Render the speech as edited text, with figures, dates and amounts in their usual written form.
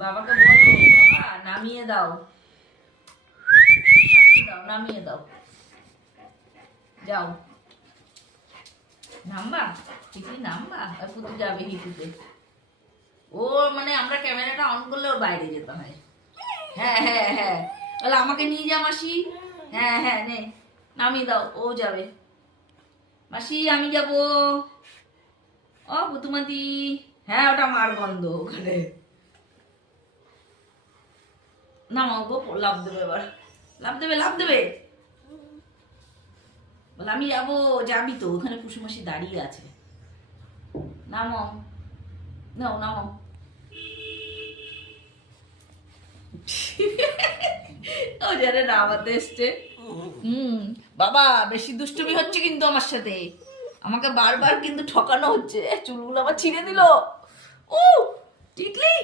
বাবাকে বলো, বাবা নামিয়ে দাও, নামিয়ে দাও, নামিয়ে দাও, যাও নামবা, হিটু নামবা, পুতু যাবে হিটুতে। ও মানে আমরা ক্যামেরাটা অন করলে ওর বাইরে যেতে হয়। হ্যাঁ হ্যাঁ হ্যাঁ, তাহলে আমাকে নিয়ে যা মাসি। হ্যাঁ হ্যাঁ নে, নামিয়ে দাও, ও যাবে। মাসি আমি যাব। ও পুতুমাতি। হ্যাঁ ওটা মার গন্ধ ওখানে। নামাও গো, লাভ দেবে এবার, লাভ দেবে, লাভ দেবে। বলে আমি যাবো, যাবি তো, ওখানে পুষুমাসি দাঁড়িয়ে আছে। নামাও, নাও নামাও। ও জানে নামাতে এসছে। বাবা বেশি দুষ্টুমি হচ্ছে কিন্তু আমার সাথে, আমাকে বারবার কিন্তু ঠকানো হচ্ছে। চুলগুলো আবার ছিঁড়ে দিল। ও টিকলি,